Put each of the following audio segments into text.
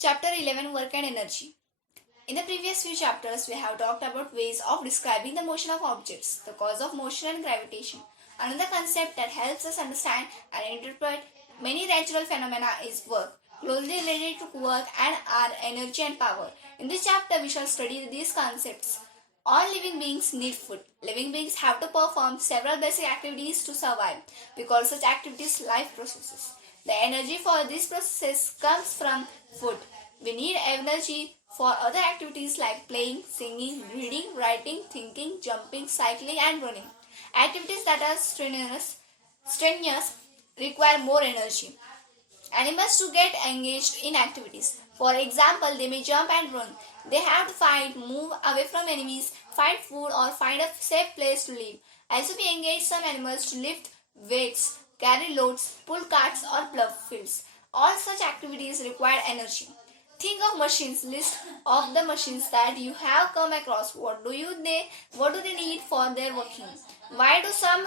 Chapter 11, Work and Energy. In the previous few chapters, we have talked about ways of describing the motion of objects, the cause of motion and gravitation. Another concept that helps us understand and interpret many natural phenomena is work, closely related to work and our energy and power. In this chapter, we shall study these concepts. All living beings need food. Living beings have to perform several basic activities to survive. We call such activities life processes. The energy for these processes comes from food. We need energy for other activities like playing, singing, reading, writing, thinking, jumping, cycling, and running. Activities that are strenuous require more energy. Animals to get engaged in activities. For example, they may jump and run. They have to fight, move away from enemies, find food, or find a safe place to live. Also, we engage some animals to lift weights, carry loads, pull carts, or plough fields. All such activities require energy. Think of machines. List of the machines that you have come across. What do they need for their working? Why do some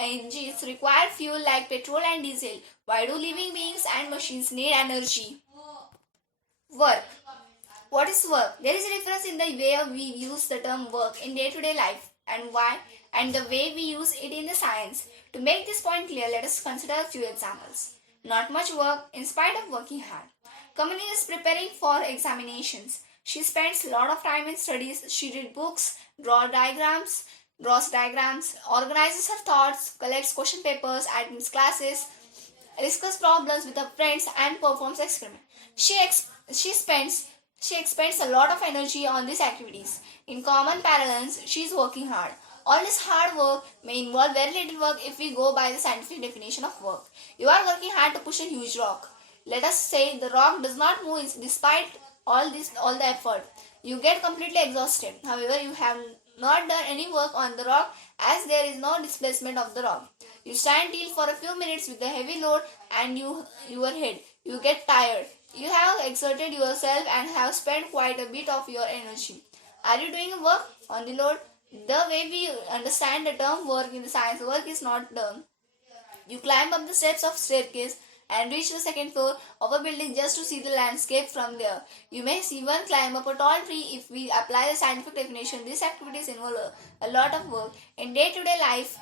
engines require fuel like petrol and diesel? Why do living beings and machines need energy? Work. What is work? There is a difference in the way we use the term work in day-to-day life and the way we use it in the science. To make this point clear, let us consider a few examples. Not much work in spite of working hard. Kamini is preparing for examinations. She spends a lot of time in studies. She reads books, draws diagrams, organizes her thoughts, collects question papers, attends classes, discusses problems with her friends, and performs experiments. She expends a lot of energy on these activities. In common parlance, she is working hard. All this hard work may involve very little work if we go by the scientific definition of work. You are working hard to push a huge rock. Let us say the rock does not move despite all the effort. You get completely exhausted. However, you have not done any work on the rock as there is no displacement of the rock. You stand still for a few minutes with a heavy load and your head. You get tired. You have exerted yourself and have spent quite a bit of your energy. Are you doing work on the load? The way we understand the term work in the science, work is not done. You climb up the steps of staircase and reach the second floor of a building just to see the landscape from there. You may even climb up a tall tree. If we apply the scientific definition, these activities involve a lot of work. In day-to-day life,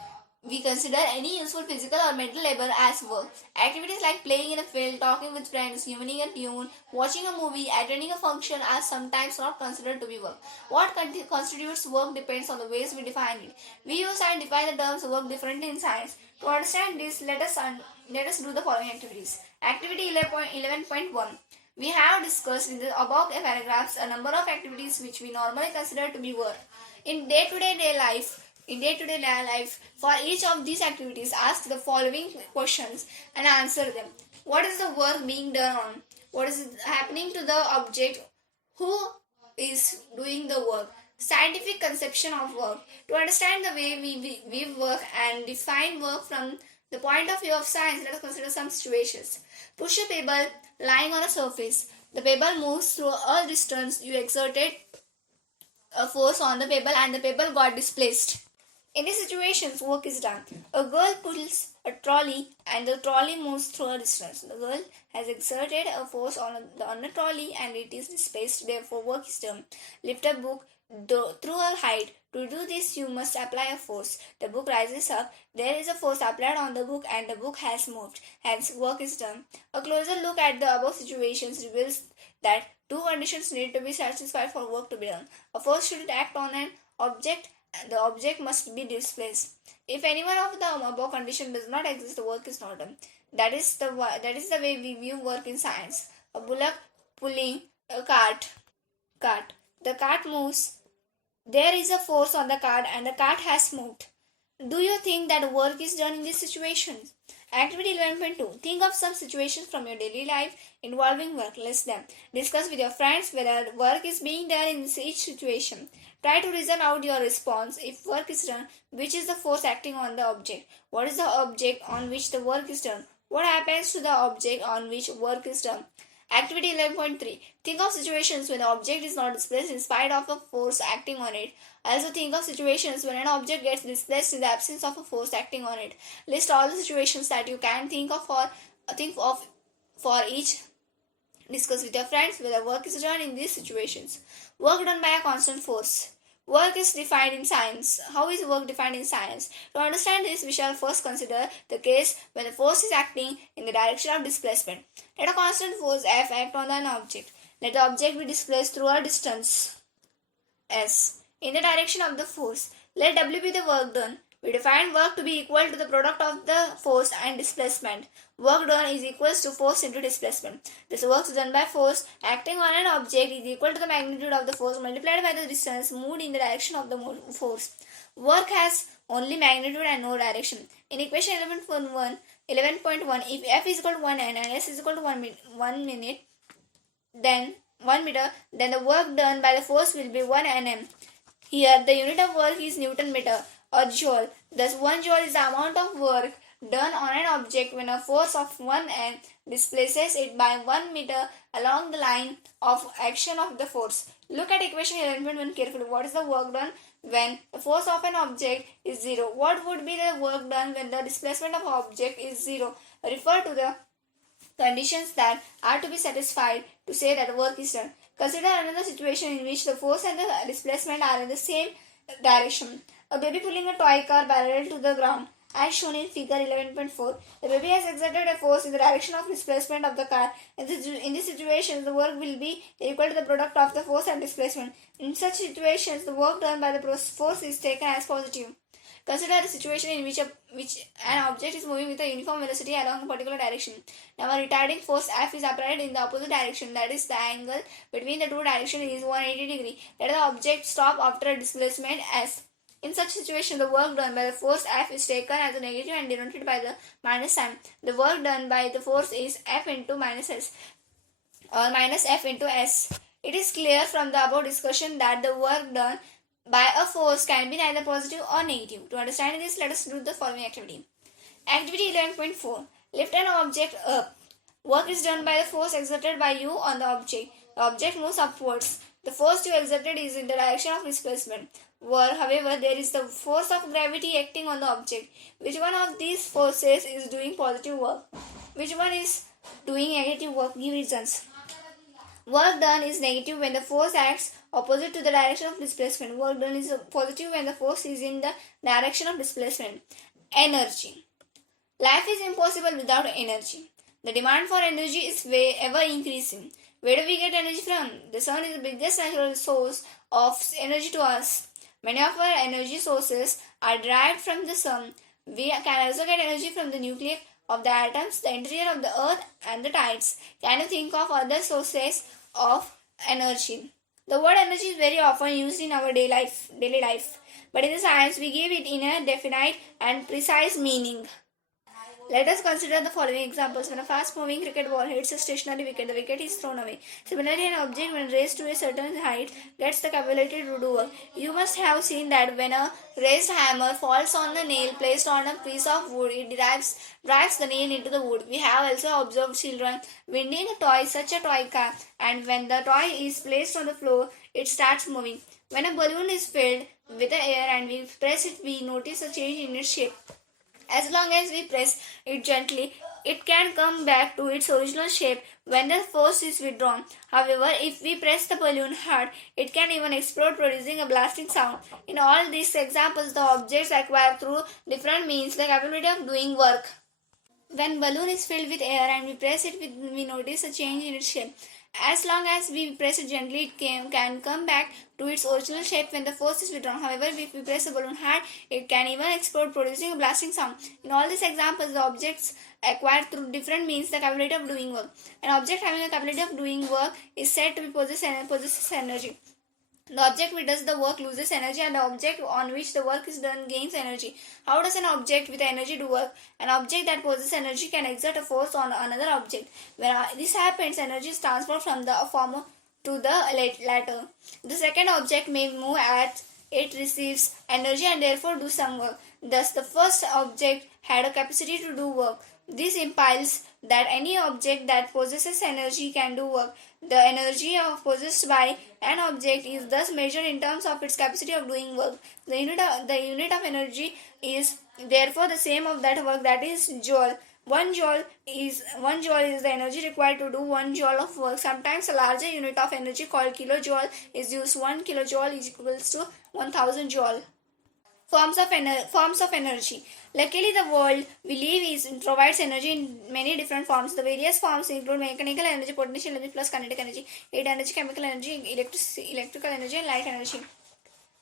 we consider any useful physical or mental labor as work. Activities like playing in a field, talking with friends, humming a tune, watching a movie, attending a function are sometimes not considered to be work. What constitutes work depends on the ways we define it. We use and define the terms work differently in science. To understand this, let us do the following activities. Activity 11.1. We have discussed in the above paragraphs a number of activities which we normally consider to be work. In day-to-day life, for each of these activities, ask the following questions and answer them. What is the work being done on? What is happening to the object? Who is doing the work? Scientific conception of work. To understand the way we work and define work from the point of view of science, let us consider some situations. Push a pebble lying on a surface. The pebble moves through a distance. You exerted a force on the pebble and the pebble got displaced. In these situations, work is done. A girl pulls a trolley and the trolley moves through a distance. The girl has exerted a force on the trolley and it is displaced, therefore work is done. Lift a book through a height. To do this, you must apply a force. The book rises up. There is a force applied on the book and the book has moved. Hence, work is done. A closer look at the above situations reveals that two conditions need to be satisfied for work to be done. A force should act on an object. The object must be displaced. If any one of the above condition does not exist, the work is not done. That is the way we view work in science. A bullock pulling a cart. The cart moves. There is a force on the cart and the cart has moved. Do you think that work is done in this situation? Activity 11.2. Think of some situations from your daily life involving work. List them. Discuss with your friends whether work is being done in each situation. Try to reason out your response. If work is done, which is the force acting on the object? What is the object on which the work is done? What happens to the object on which work is done? Activity 11.3. Think of situations when the object is not displaced in spite of a force acting on it. Also think of situations when an object gets displaced in the absence of a force acting on it. List all the situations that you can think of for each Discuss with your friends whether work is done in these situations. Work done by a constant force. Work is defined in science. How is work defined in science? To understand this, we shall first consider the case when the force is acting in the direction of displacement. Let a constant force F act on an object. Let the object be displaced through a distance S in the direction of the force. Let W be the work done. We define work to be equal to the product of the force and displacement. Work done is equals to force into displacement. This work done by force acting on an object is equal to the magnitude of the force multiplied by the distance moved in the direction of the force. Work has only magnitude and no direction. In equation 11.1, if F is equal to 1 n and S is equal to 1 minute, then 1 meter, then the work done by the force will be 1 nm. Here, the unit of work is Newton meter or joule. Thus, 1 joule is the amount of work done on an object when a force of 1 n displaces it by 1 meter along the line of action of the force. Look at equation 11.1 carefully. What is the work done when the force of an object is 0? What would be the work done when the displacement of an object is 0? Refer to the conditions that are to be satisfied to say that work is done. Consider another situation in which the force and the displacement are in the same direction. A baby pulling a toy car parallel to the ground. As shown in figure 11.4, the baby has exerted a force in the direction of displacement of the car. In this situation, the work will be equal to the product of the force and displacement. In such situations, the work done by the force is taken as positive. Consider the situation in which an object is moving with a uniform velocity along a particular direction. Now a retarding force F is applied in the opposite direction, that is the angle between the two directions is 180 degree. Let the object stop after a displacement S. In such situation, the work done by the force F is taken as a negative and denoted by the minus sign. The work done by the force is F into minus S or minus F into S. It is clear from the above discussion that the work done by a force can be neither positive or negative. To understand this, let us do the following activity. Activity 11.4. Lift an object up. Work is done by the force exerted by you on the object. The object moves upwards. The force you exerted is in the direction of displacement. However, there is the force of gravity acting on the object. Which one of these forces is doing positive work? Which one is doing negative work? Give reasons. Work done is negative when the force acts opposite to the direction of displacement. Work done is positive when the force is in the direction of displacement. Energy. Life is impossible without energy. The demand for energy is ever increasing. Where do we get energy from? The sun is the biggest natural source of energy to us. Many of our energy sources are derived from the sun. We can also get energy from the nuclei of the atoms, the interior of the earth, and the tides. Can you think of other sources of energy? The word energy is very often used in our daily life, but in the science we give it in a definite and precise meaning. Let us consider the following examples. When a fast-moving cricket ball hits a stationary wicket, the wicket is thrown away. Similarly, an object when raised to a certain height gets the capability to do work. You must have seen that when a raised hammer falls on a nail placed on a piece of wood, it drives the nail into the wood. We have also observed children winding a toy, such a toy car, and when the toy is placed on the floor, it starts moving. When a balloon is filled with air and we press it, we notice a change in its shape. As long as we press it gently, it can come back to its original shape when the force is withdrawn. However, if we press the balloon hard, it can even explode, producing a blasting sound. In all these examples, the objects acquire through different means the capability of doing work. When balloon is filled with air and we press it, we notice a change in its shape. As long as we press it gently, it can come back to its original shape when the force is withdrawn. However, if we press the balloon hard, it can even explode, producing a blasting sound. In all these examples, the objects acquire through different means the capability of doing work. An object having a capability of doing work is said to be possesses energy. The object which does the work loses energy, and the object on which the work is done gains energy. How does an object with energy do work? An object that possesses energy can exert a force on another object. When this happens, energy is transferred from the former to the latter. The second object may move as it receives energy and therefore do some work. Thus, the first object had a capacity to do work. This implies that any object that possesses energy can do work. The energy possessed by an object is thus measured in terms of its capacity of doing work. The unit of energy is therefore the same of that work, that is joule. 1 joule is the energy required to do 1 joule of work. Sometimes a larger unit of energy called kilojoule is used. 1 kilojoule is equals to 1000 joule. Forms of energy. Luckily, the world we live provides energy in many different forms. The various forms include mechanical energy, potential energy plus kinetic energy, heat energy, chemical energy, electrical energy, and light energy.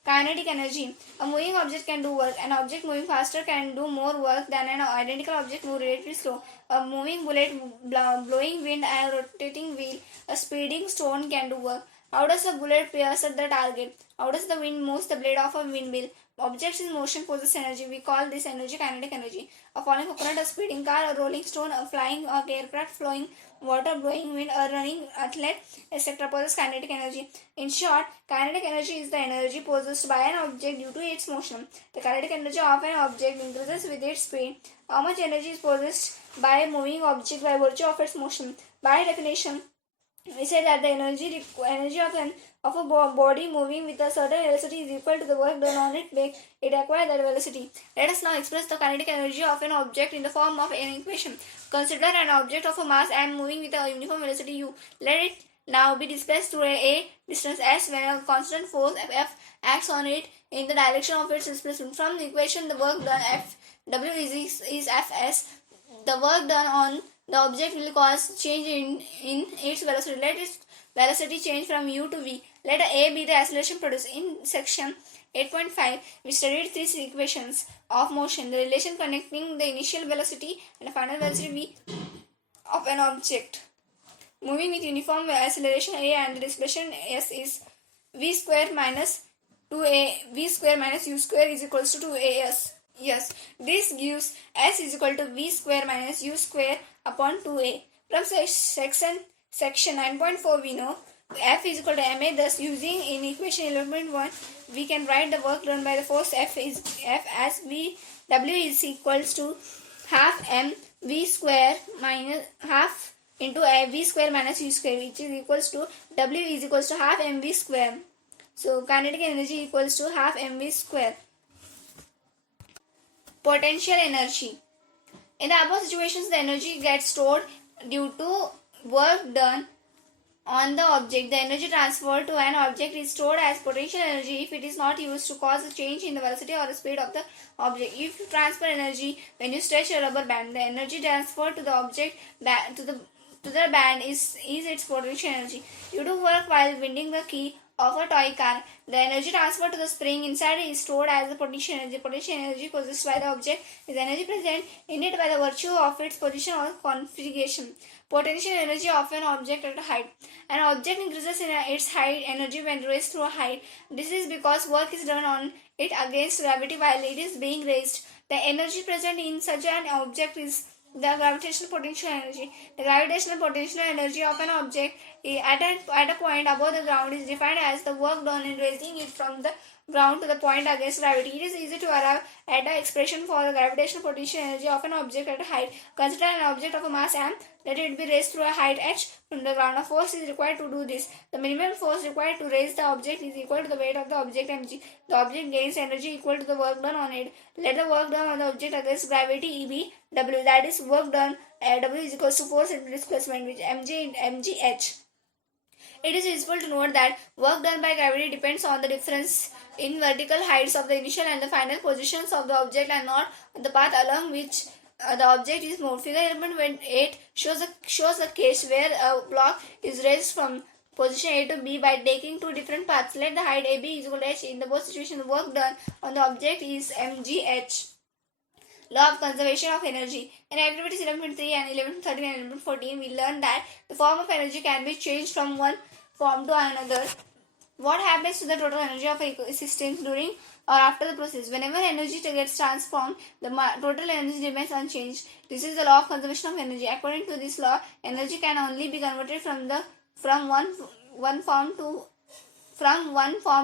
Kinetic energy. A moving object can do work. An object moving faster can do more work than an identical object moving relatively slow. A moving bullet, blowing wind, and rotating wheel. A speeding stone can do work. How does the bullet pierce at the target? How does the wind move the blade of a windmill? Objects in motion possess energy. We call this energy kinetic energy. A falling coconut, a speeding car, a rolling stone, a flying aircraft, flowing water, blowing wind, a running athlete, etc. possess kinetic energy. In short, kinetic energy is the energy possessed by an object due to its motion. The kinetic energy of an object increases with its speed. How much energy is possessed by a moving object by virtue of its motion? By definition, we say that the energy of a body moving with a certain velocity is equal to the work done on it make it acquire that velocity. Let us now express the kinetic energy of an object in the form of an equation. Consider an object of a mass m moving with a uniform velocity u. Let it now be displaced through a distance s when a constant force F acts on it in the direction of its displacement. From the equation, the work done F W is Fs. The work done on the object will cause change in its velocity. Let its velocity change from u to v. Let A be the acceleration produced. In section 8.5, we studied three equations of motion, the relation connecting the initial velocity and the final velocity v of an object moving with uniform acceleration a, and the displacement s is v square minus 2a u square is equals to 2as. Yes, this gives s is equal to v square minus u square upon 2a. From section 9.4 we know F is equal to ma. Thus, using in equation 11.1, we can write the work done by the force F as W is equals to half m v square minus half into a v square minus u square, which is equals to W is equals to half mv square. So kinetic energy equals to half mv square. Potential energy. In the above situations, the energy gets stored due to work done on the object. The energy transferred to an object is stored as potential energy if it is not used to cause a change in the velocity or the speed of the object. If you transfer energy when you stretch a rubber band, the energy transferred to the object to the band is its potential energy. You do work while winding the key of a toy car. The energy transferred to the spring inside is stored as the potential energy. Potential energy possessed by the object is energy present in it by the virtue of its position or configuration. Potential energy of an object at a height. An object increases in its height energy when raised through a height. This is because work is done on it against gravity while it is being raised. The energy present in such an object is the gravitational potential energy. The gravitational potential energy of an object at a point above the ground is defined as the work done in raising it from the ground to the point against gravity. It is easy to arrive at an expression for the gravitational potential energy of an object at a height. Consider an object of a mass m. Let it be raised through a height h from the ground. A force is required to do this. The minimum force required to raise the object is equal to the weight of the object mg. The object gains energy equal to the work done on it. Let the work done on the object against gravity be w. That is, work done w is equals to force into displacement, which mgh. It is useful to note that work done by gravity depends on the difference in vertical heights of the initial and the final positions of the object and not the path along which the object is moved. Figure 11.8 shows a case where a block is raised from position A to B by taking two different paths. Let the height AB is equal to h. In the both situations, the work done on the object is mgh. Law of conservation of energy. In activities 11.3 and 11.13 and 11.14, we learned that the form of energy can be changed from one form to another. What happens to the total energy of a system during or after the process? Whenever energy gets transformed, the total energy remains unchanged. This is the law of conservation of energy. According to this law, energy can only be converted from one form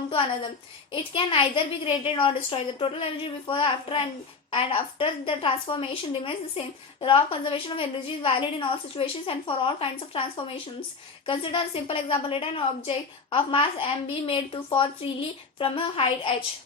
to another. It can either be created or destroyed. The total energy before, after, and after the transformation remains the same. The law of conservation of energy is valid in all situations and for all kinds of transformations. Consider a simple example. Let an object of mass m be made to fall freely from a height h.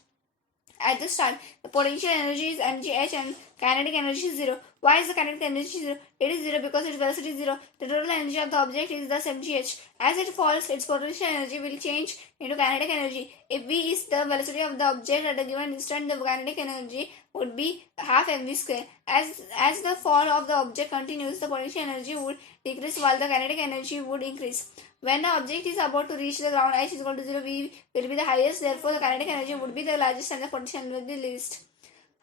At the start, the potential energy is mgh and Kinetic energy is zero. Why is the kinetic energy zero? It is zero because its velocity is zero. The total energy of the object is thus mgh. As it falls, its potential energy will change into kinetic energy. If v is the velocity of the object at a given instant, the kinetic energy would be half mv square. As the fall of the object continues, the potential energy would decrease while the kinetic energy would increase. When the object is about to reach the ground, h is equal to 0, v will be the highest, therefore the kinetic energy would be the largest and the potential energy will be the least.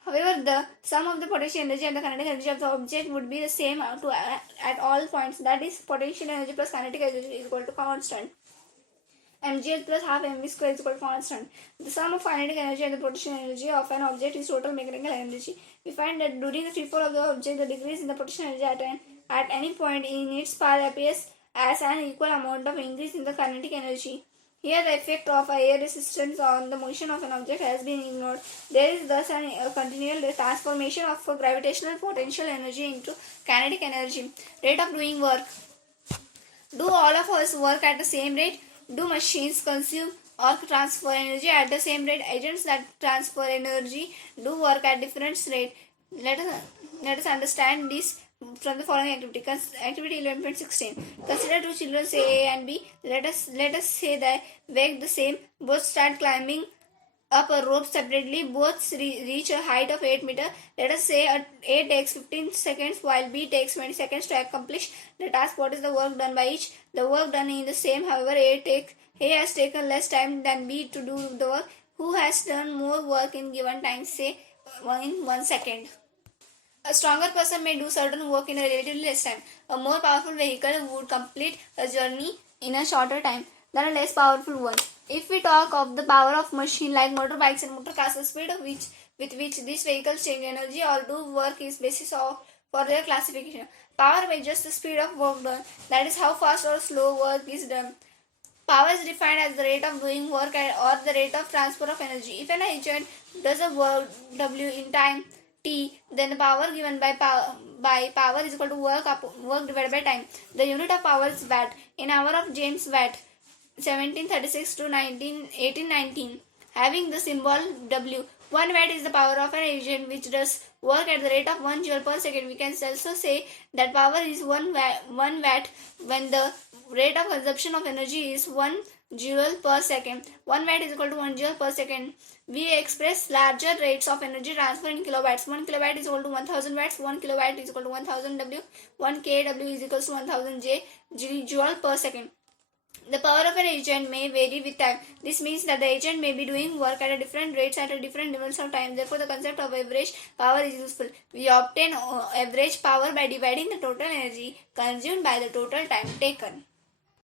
However, the sum of the potential energy and the kinetic energy of the object would be the same at all points. That is, potential energy plus kinetic energy is equal to constant. mgh plus half mv square is equal to constant. The sum of kinetic energy and the potential energy of an object is total mechanical energy. We find that during the free fall of the object, the decrease in the potential energy at any point in its path appears as an equal amount of increase in the kinetic energy. Here, the effect of air resistance on the motion of an object has been ignored. There is thus a continual transformation of gravitational potential energy into kinetic energy. Rate of doing work. Do all of us work at the same rate? Do machines consume or transfer energy at the same rate? Agents that transfer energy do work at different rate. Let us understand this from the following activity. Activity 11.16. Consider two children, say A and B. Let us say they weigh the same. Both start climbing up a rope separately. Both reach a height of 8 meters. Let us say A takes 15 seconds while B takes 20 seconds to accomplish the task. What is the work done by each? The work done is the same. However, A has taken less time than B to do the work. Who has done more work in given time, say in 1 second? A stronger person may do certain work in a relatively less time. A more powerful vehicle would complete a journey in a shorter time than a less powerful one. If we talk of the power of machine like motorbikes and motor cars, the speed with which these vehicles change energy or do work is basis for their classification. Power measures the speed of work done, that is how fast or slow work is done. Power is defined as the rate of doing work or the rate of transfer of energy. If an agent does a work W in time T, then the power given by power is equal to work divided by time. The unit of power is watt. In hour of James Watt, 1736 to 1819, having the symbol W. 1 watt is the power of an agent which does work at the rate of 1 joule per second. We can also say that power is 1 watt when the rate of consumption of energy is 1 joule per second. 1 watt is equal to 1 joule per second. We express larger rates of energy transfer in kilowatts. 1 kilowatt is equal to 1000 watts. 1 kilowatt is equal to 1000 W. 1 kW is equal to 1000 joule per second. The power of an agent may vary with time. This means that the agent may be doing work at a different rates at a different intervals of time. Therefore, the concept of average power is useful. We obtain average power by dividing the total energy consumed by the total time taken.